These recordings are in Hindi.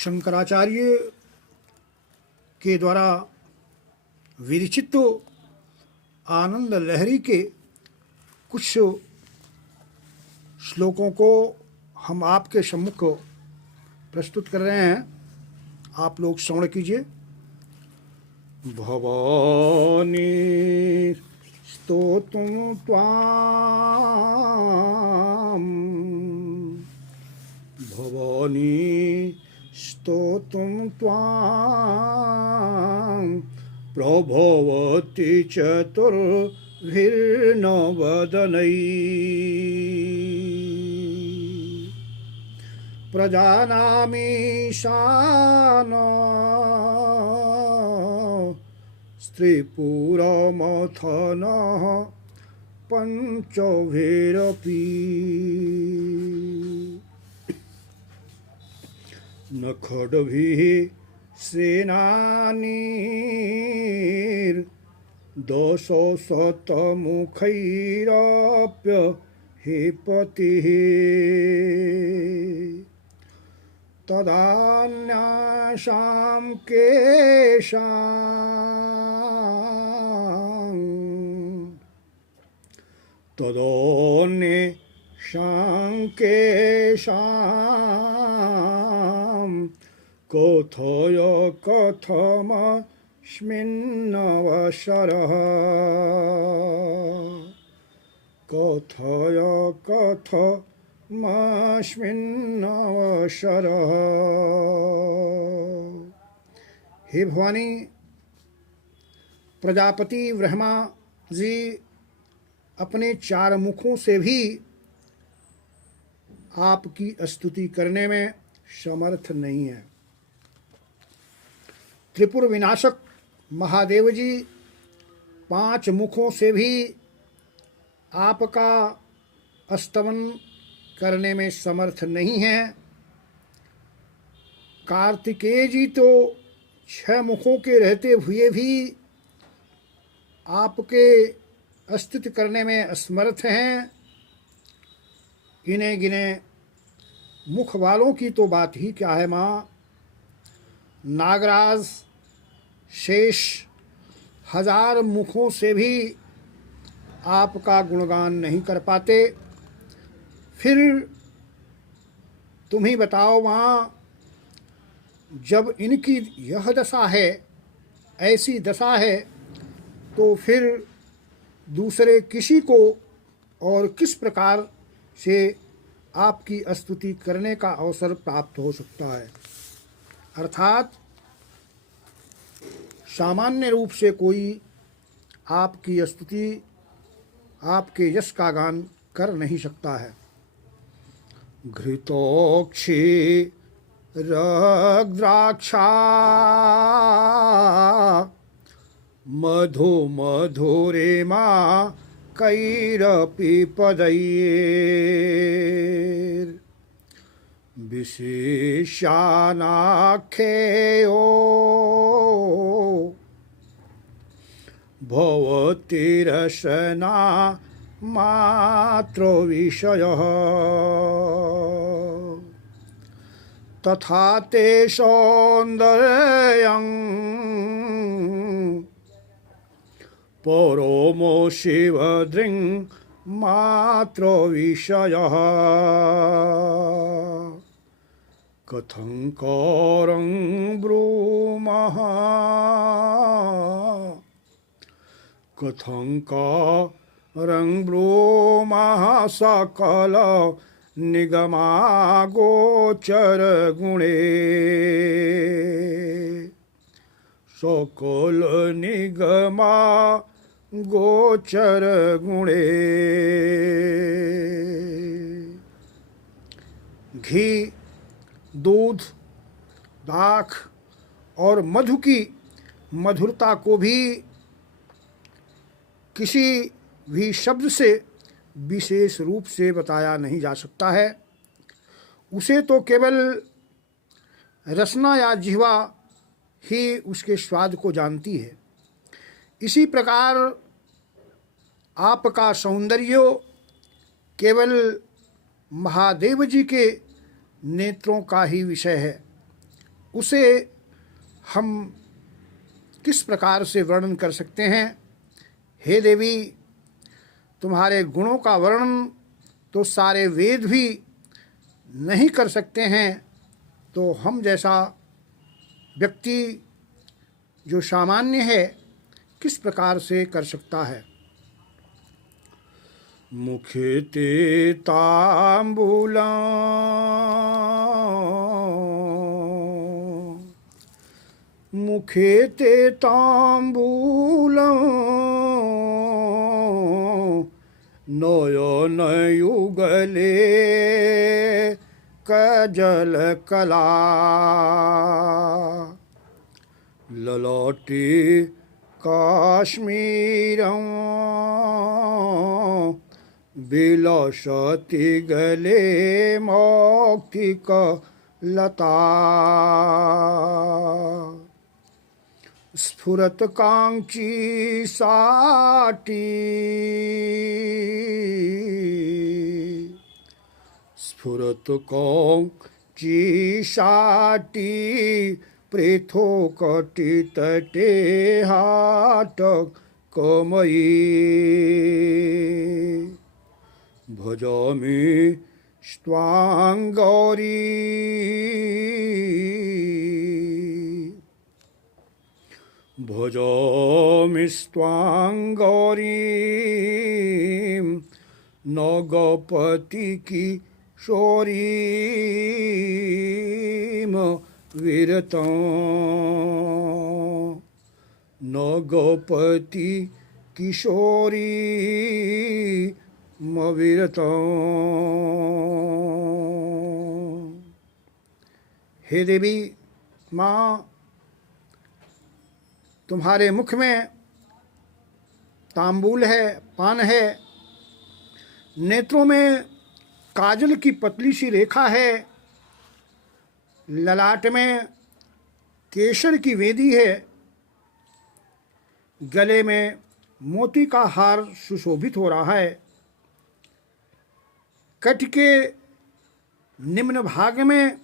शंकराचार्य के द्वारा विरचित आनंद लहरी के कुछ श्लोकों को हम आपके सम्मुख प्रस्तुत कर रहे हैं। आप लोग श्रवण कीजिए। भवानी स्तोत्रं त्वां भवानी स्तोत्रं त्वां प्रभवति चतुर्भिर्नवदनैः प्रजानामीशान स्त्रीपुरमथनः पंचभिरपि न खड्भिः सेनानीर्दशशतमुखैरप्यहिपतिः तदान्यासां केषां तदोन्येषां केषां कथय कथमस्मिन्नवसरः कथय कथमस्मिन्नवसरः। हे भवानी, प्रजापति ब्रह्मा जी अपने चार मुखों से भी आपकी स्तुति करने में समर्थ नहीं है। त्रिपुर विनाशक महादेव जी पांच मुखों से भी आपका स्तवन करने में समर्थ नहीं है। कार्तिकेय जी तो 6 मुखों के रहते हुए भी आपके स्तुति करने में असमर्थ हैं। गिने गिने मुख वालों की तो बात ही क्या है माँ। नागराज शेष 1000 मुखों से भी आपका गुणगान नहीं कर पाते। फिर तुम ही बताओ माँ, जब इनकी यह दशा है, ऐसी दशा है, तो फिर दूसरे किसी को और किस प्रकार से आपकी स्तुति करने का अवसर प्राप्त हो सकता है। अर्थात सामान्य रूप से कोई आपकी स्तुति, आपके यश का गान कर नहीं सकता है। घृतोक्षी रद्राक्षा मधु मधुरिमा कैरपि पदैर् विशेषानाख्येयो भवति रसना मात्र विषयः तथा ते सौन्दर्यं परोमो शिवदृङ् मात्र विषयः कथं करं ब्रूमः कथं करं ब्रूमः सकल निगमागोचर गुणे सकल निगमा गोचर गुणे। घी, दूध, दाख और मधु की मधुरता को भी किसी भी शब्द से विशेष रूप से बताया नहीं जा सकता है। उसे तो केवल रसना या जिह्वा ही उसके स्वाद को जानती है। इसी प्रकार आपका सौंदर्य केवल महादेव जी के नेत्रों का ही विषय है। उसे हम किस प्रकार से वर्णन कर सकते हैं। हे देवी, तुम्हारे गुणों का वर्णन तो सारे वेद भी नहीं कर सकते हैं, तो हम जैसा व्यक्ति जो सामान्य है किस प्रकार से कर सकता है। मुखे ते तांबूला मुखे ते तांबूलं नयन युगले कजल कला ललाटे काश्मीरं विलसति गले मौक्तिक लता स्फुरत कांची साटी स्फुरत कांची साटी प्रेथो कटितटे हाटक कमयी भजामि स्वां गौरी भजामि स्वां गौरीं नगपति किशोरीं विरतं नगपति किशोरी मविरतं। हे देवी माँ, तुम्हारे मुख में तांबूल है, पान है, नेत्रों में काजल की पतली सी रेखा है, ललाट में केसर की वेदी है, गले में मोती का हार सुशोभित हो रहा है, कठ के निम्न भाग में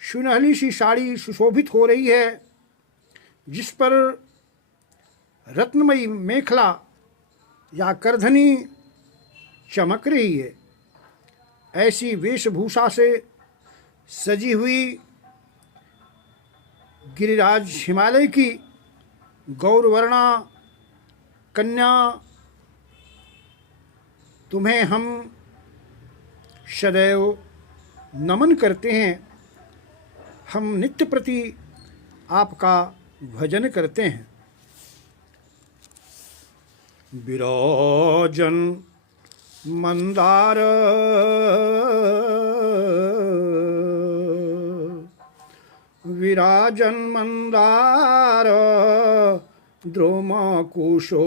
सुनहली सी साड़ी सुशोभित हो रही है, जिस पर रत्नमयी मेखला या करधनी चमक रही है। ऐसी वेशभूषा से सजी हुई गिरिराज हिमालय की गौरवर्णा कन्या तुम्हें हम सदैव नमन करते हैं। हम नित्य प्रति आपका भजन करते हैं। विराजन मंदार विराजन मंदार द्रोमा कुसुमहारस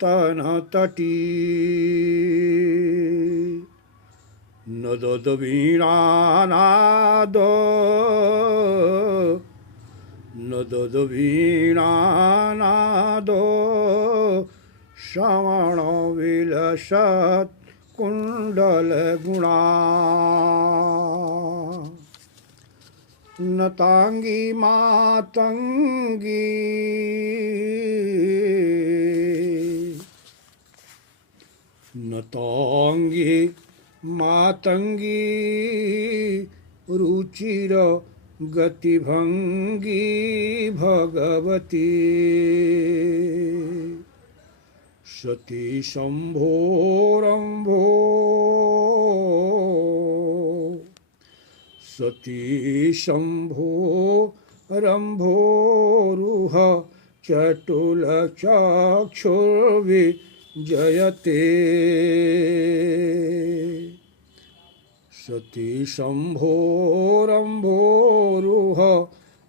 तन तटी नदद वीणानाद नदद वीणानाद श्रवण विलसत कुंडल गुणा नतांगी मातंगी नतांगी मातंगी रुचिर गतिभंगी भगवती सती शंभोरंभो सती शंभो रंभोरुह चटुल चक्षुर्विजयते सती शंभोरंभोरुह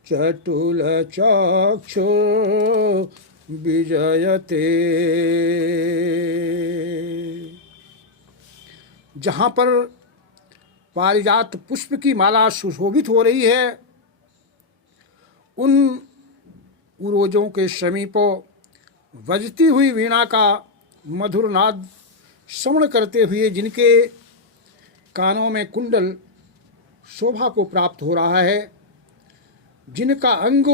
चटुल चक्षुर्विजयते। जहाँ पर पारिजात पुष्प की माला सुशोभित हो रही है, उन उरोजों के समीप बजती हुई वीणा का मधुर नाद श्रवण करते हुए जिनके कानों में कुंडल शोभा को प्राप्त हो रहा है, जिनका अंग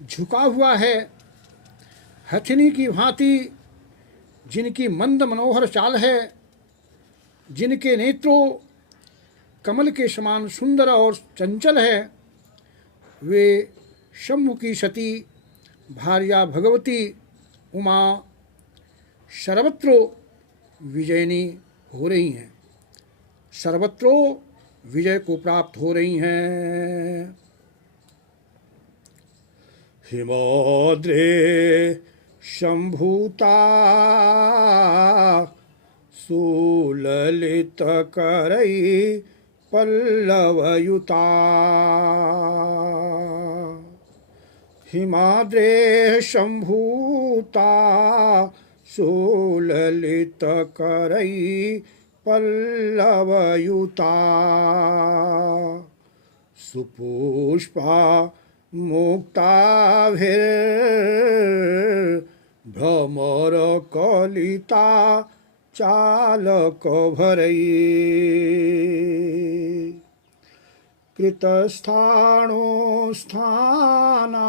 झुका हुआ है हथिनी की भांति, जिनकी मंद मनोहर चाल है, जिनके नेत्रों कमल के समान सुंदर और चंचल है, वे शंभु की सती भार्या भगवती उमा सर्वत्र विजयनी हो रही हैं, सर्वत्र विजय को प्राप्त हो रही हैं। हिमाद्रे शंभूता सुललित करई पल्लवयुता, हिमाद्रे शंभूता सुललित करई पल्लवयुता, सुपुष्पा मुक्ताभिर्भ्रमर कलिता चालक भरई, कृतस्थाणो स्थाना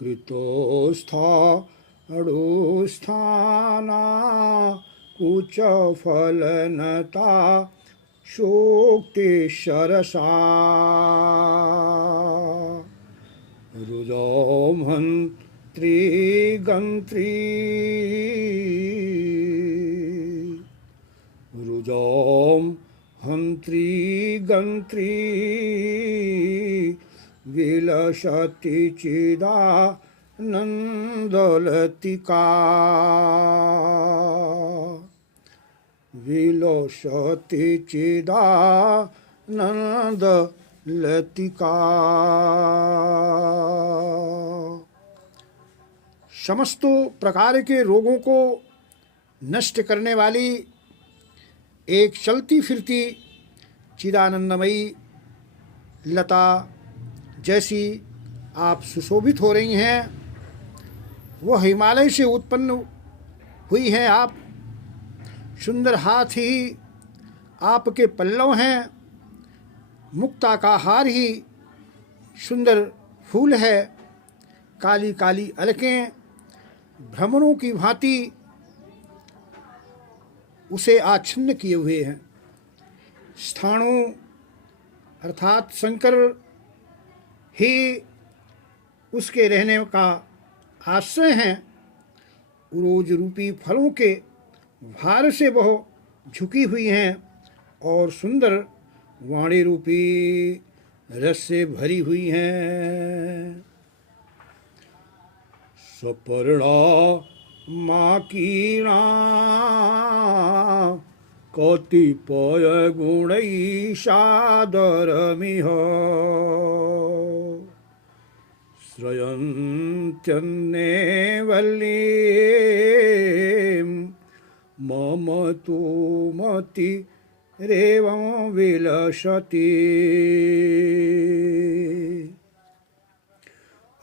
कृतोस्थाणो स्थाना कुचफलनता शोक्ति सरसा, रुजोमन्त्री गन्त्री रुजोम हंत्री गंत्री विलसति चिदानन्दलतिका, विलसति चिदानन्दलतिका। समस्त प्रकार के रोगों को नष्ट करने वाली एक चलती फिरती चिदानंदमयी लता जैसी आप सुशोभित हो रही हैं, वह हिमालय से उत्पन्न हुई हैं। आप सुंदर हाथ ही आपके पल्लव हैं, मुक्ता का हार ही सुंदर फूल है, काली काली अलकें भ्रमरों की भांति उसे आच्छन्न किए हुए हैं। स्थाणु अर्थात शंकर ही उसके रहने का आश्रय हैं। उरोज रूपी फलों के भार से वह झुकी हुई हैं और सुंदर वाणी रूपी रस से भरी हुई हैं। सपर्णा माकीर्णा कतिपय गुणैः सादरमिह श्रयन्त्यन्ये वल्लीं मम तु मतिरेवं विलसति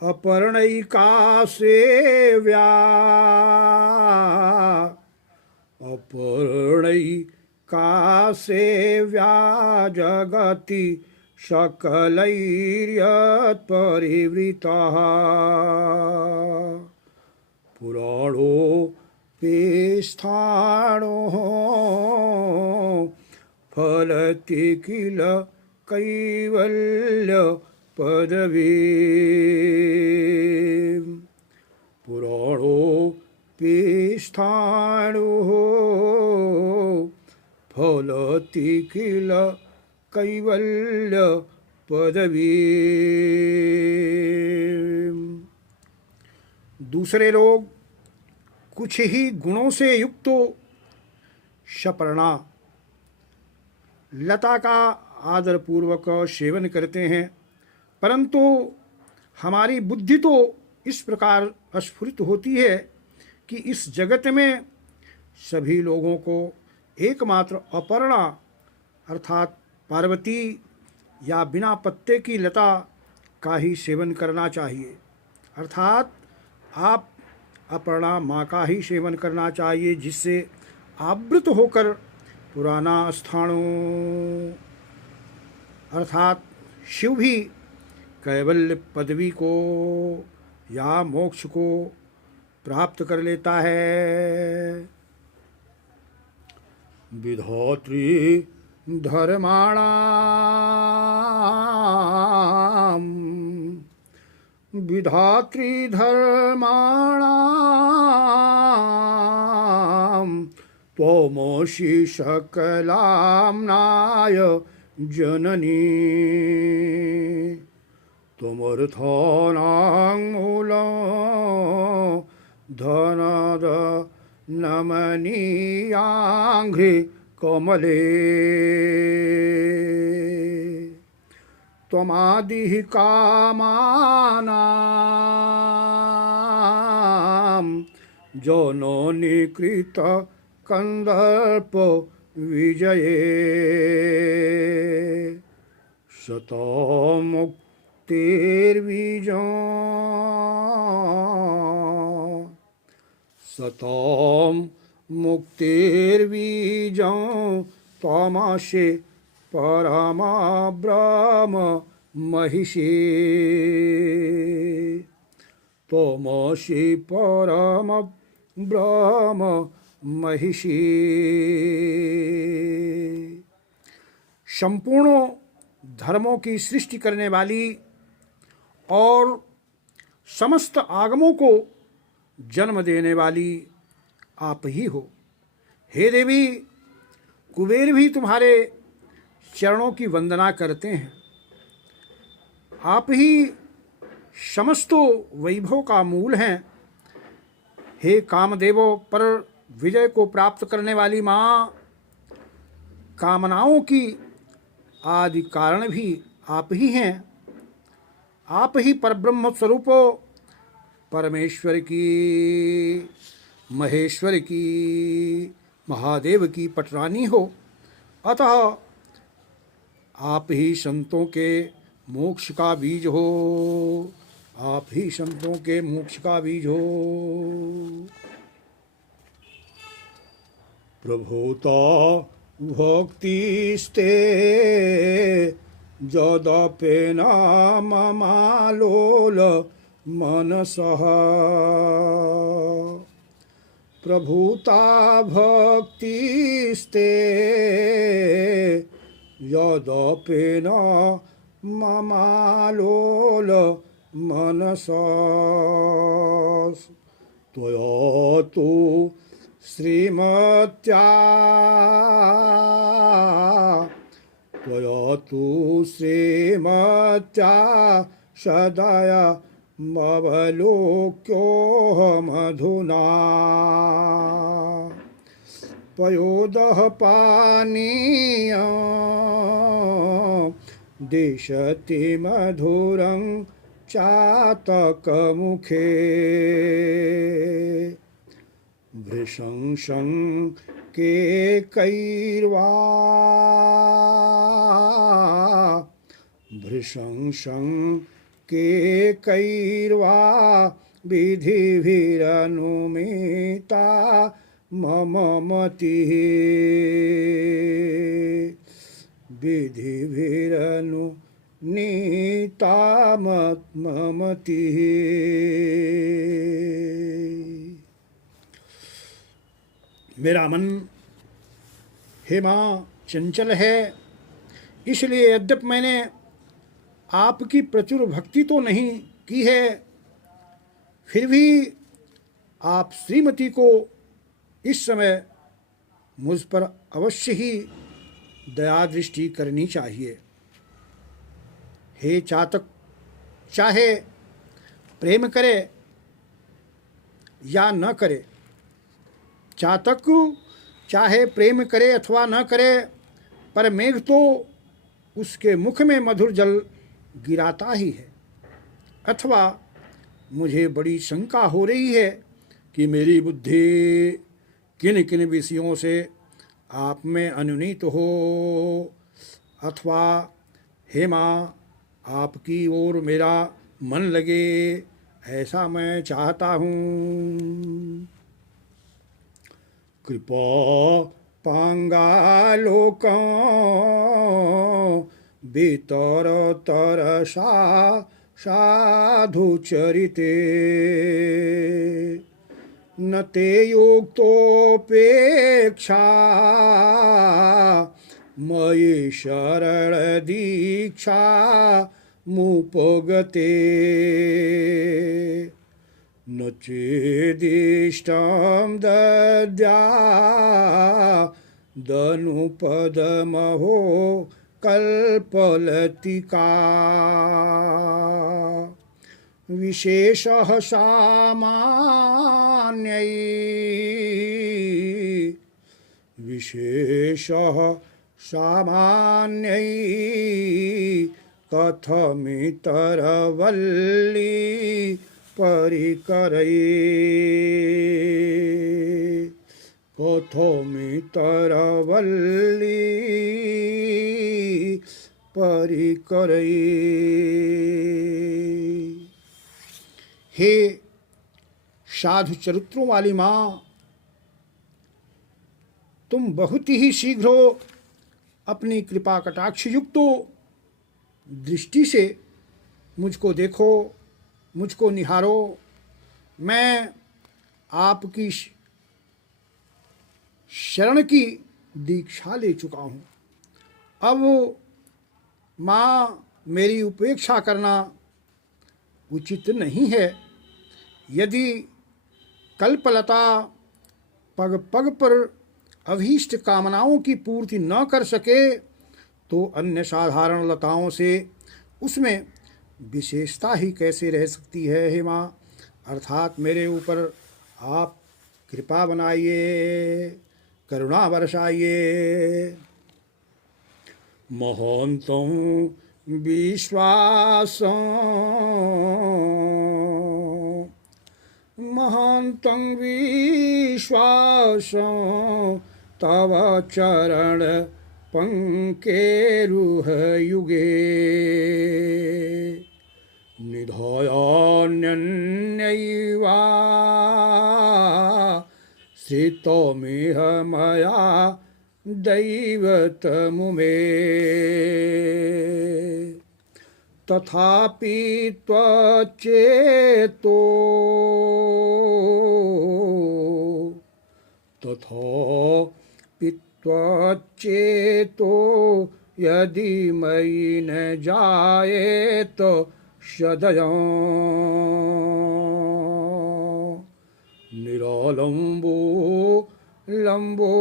अपर्णैका सेव्या अपर्णैका सेव्या जगति सकलैर्यत्परिवृतः पुराणोऽपिस्थाणो फलति किल कैवल्य पदवी पुराणोऽपिस्थाणो फलति किल कैवल्य पदवी। दूसरे लोग कुछ ही गुणों से युक्त सपर्णा लता का आदर पूर्वक सेवन करते हैं, परंतु हमारी बुद्धि तो इस प्रकार स्फुरित होती है कि इस जगत में सभी लोगों को एकमात्र अपर्णा अर्थात पार्वती या बिना पत्ते की लता का ही सेवन करना चाहिए। अर्थात आप अपर्णा माँ का ही सेवन करना चाहिए, जिससे आवृत होकर पुराना स्थाणु अर्थात शिव भी कैवल्य पदवी को या मोक्ष को प्राप्त कर लेता है। विधात्री धर्माणाम विधात्री धर्माणाम त्वमसि सकलाम्नाय जननी त्वमर्थानां मूलं धनाद नमनीयाङ्घ्रि कमले त्वमादिः कामानां जननीकृत कन्दर्प विजये शतमुक्तिर्विजय सतां मुक्तिर्वीजं त्वमसि परमा ब्रह्म महिषी त्वमसि परम ब्रह्म महिषी। संपूर्ण धर्मों की सृष्टि करने वाली और समस्त आगमों को जन्म देने वाली आप ही हो। हे देवी, कुबेर भी तुम्हारे चरणों की वंदना करते हैं। आप ही समस्त वैभव का मूल हैं। हे कामदेवो, पर विजय को प्राप्त करने वाली माँ, कामनाओं की आदि कारण भी आप ही हैं। आप ही परब्रह्म स्वरूप परमेश्वर की, महेश्वर की, महादेव की पटरानी हो। अतः आप ही संतों के मोक्ष का बीज हो। आप ही संतों के मोक्ष का बीज हो। प्रभुता भक्तिस्ते जदपेन ममालोल मनसः प्रभुता भक्तिस्ते यदपेन ममालोल मनसः त्वया तु श्रीमत्या त्वया तु श्रीमत्या सदया मवलोक्योऽहमधुना पयोदः पानीयं दिशति मधुरं चातकमुखे भृशंसं केकैर्वा भृशंसं केकैर्वा विधिभिरनुमिता मम मतिः विधिभिरनुनीता मम मतिः। मेरा मन हे माँ चंचल है, इसलिए यद्यपि मैंने आपकी प्रचुर भक्ति तो नहीं की है, फिर भी आप श्रीमती को इस समय मुझ पर अवश्य ही दया दृष्टि करनी चाहिए। हे चातक, चाहे प्रेम करे या न करे, चातक चाहे प्रेम करे अथवा न करे, पर मेघ तो उसके मुख में मधुर जल गिराता ही है। अथवा मुझे बड़ी शंका हो रही है कि मेरी बुद्धि किन किन विषयों से आप में अनुनीत हो, अथवा हे माँ आपकी ओर मेरा मन लगे, ऐसा मैं चाहता हूँ। कृपा पांगालोकं भीतर तरसा साधुचरिते न ते युक्तोपेक्षा मयि शरणदीक्षा मुपगते न चेदिष्टं दनुपदमहो कल्पलतिका विशेषः सामान्यै विशेषः सामान्यै कथमितरवल्ली परिकरै कथमितरवल्ली परिकरै। हे साधु चरित्रों वाली माँ, तुम बहुत ही शीघ्र अपनी कृपा कटाक्ष युक्त दृष्टि से मुझको देखो, मुझको निहारो। मैं आपकी शरण की दीक्षा ले चुका हूँ। अब माँ, मेरी उपेक्षा करना उचित नहीं है। यदि कल्पलता पग पग पर अभीष्ट कामनाओं की पूर्ति न कर सके तो अन्य साधारण लताओं से उसमें विशेषता ही कैसे रह सकती है। हे माँ, अर्थात मेरे ऊपर आप कृपा बनाइए, करुणा बरसाइए। महन्तं विश्वासं महन्तं विश्वासं तव चरण पंकेरुहयुगे निधायान्यन्यैवा श्रितमिह मया दैवतमुमे तथापि त्वच्चेतो तथापि त्वच्चेतो यदि मयि न जायेत सदयं निरालम्बो लम्बो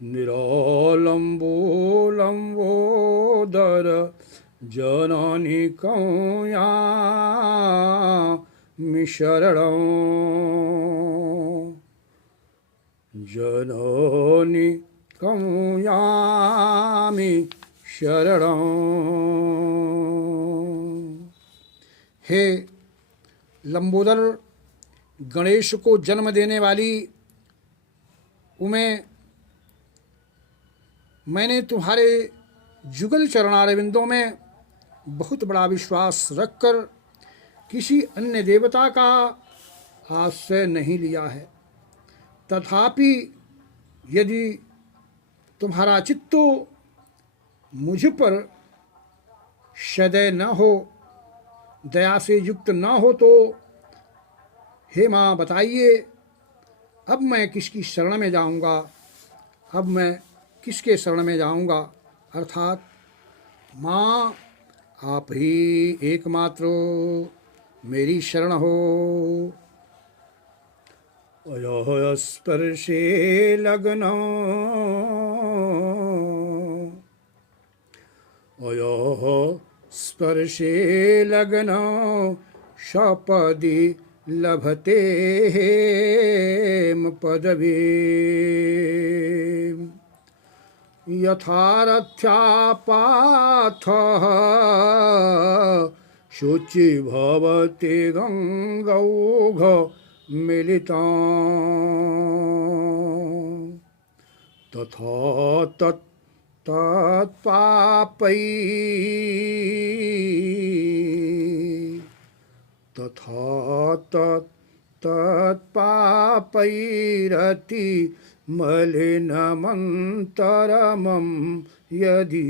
निरालम्बो लम्बोदर जननी कौयामि शरणं जननी कौयामि शरणं। हे लंबोदर, गणेश को जन्म देने वाली उमे, मैंने तुम्हारे जुगल चरणारविंदों में बहुत बड़ा विश्वास रखकर किसी अन्य देवता का आश्रय नहीं लिया है। तथापि यदि तुम्हारा चित्त मुझ पर सदय न हो, दया से युक्त न हो तो हे माँ बताइए, अब मैं किसकी शरण में जाऊंगा, अब मैं किसके शरण में जाऊंगा। अर्थात माँ, आप ही एकमात्र मेरी शरण हो। अयः स्पर्शे लग्नो अयः स्पर्शे लग्नो सपदि लभते हेम पदवी यथारथ्यापाथः शुचि भवति गंगौघ मिलितं तथा तत्पापै तथा तत्पापै पैरति मलिनमन्तरमं यदि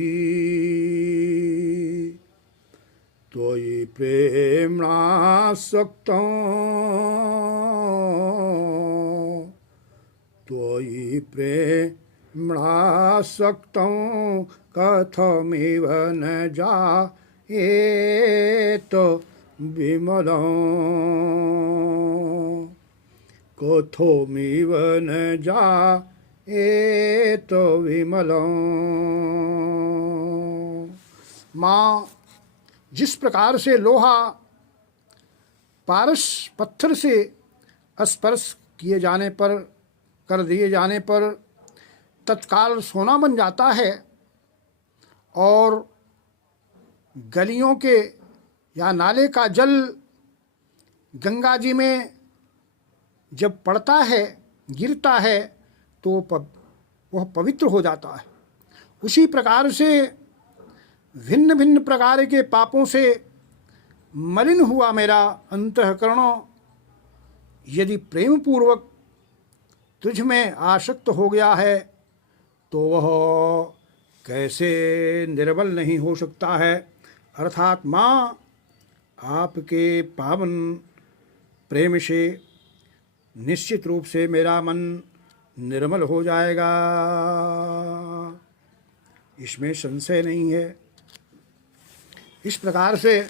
त्वयि प्रेम्णासक्तं त्वयि प्रेम्णासक्तं कथमिव न जायेत विमलं कथमिव न जायेत विमलं। माँ, जिस प्रकार से लोहा पारस पत्थर से स्पर्श किए जाने पर, कर दिए जाने पर तत्काल सोना बन जाता है, और गलियों के या नाले का जल गंगा जी में जब पड़ता है, गिरता है, तो वह पवित्र हो जाता है। उसी प्रकार से भिन्न भिन्न प्रकार के पापों से मलिन हुआ मेरा अंतःकरण यदि प्रेम पूर्वक तुझ में आसक्त हो गया है, तो वह कैसे निर्बल नहीं हो सकता है। अर्थात माँ, आपके पावन प्रेम से निश्चित रूप से मेरा मन निर्मल हो जाएगा, इसमें संशय नहीं है। इस प्रकार से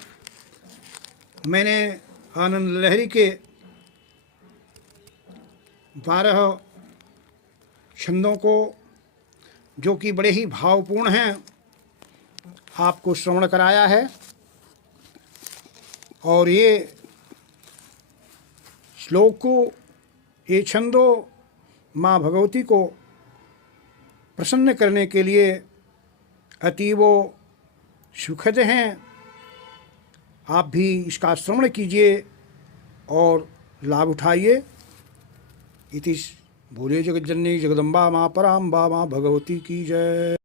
मैंने आनंद लहरी के 12 छंदों को, जो कि बड़े ही भावपूर्ण हैं, आपको श्रवण कराया है। और ये श्लोक को, ये छंदों माँ भगवती को प्रसन्न करने के लिए अतीव सुखद हैं। आप भी इसका श्रवण कीजिए और लाभ उठाइए। इति बोले जगज्जननी जगदम्बा माँ पराम्बा माँ भगवती की जय।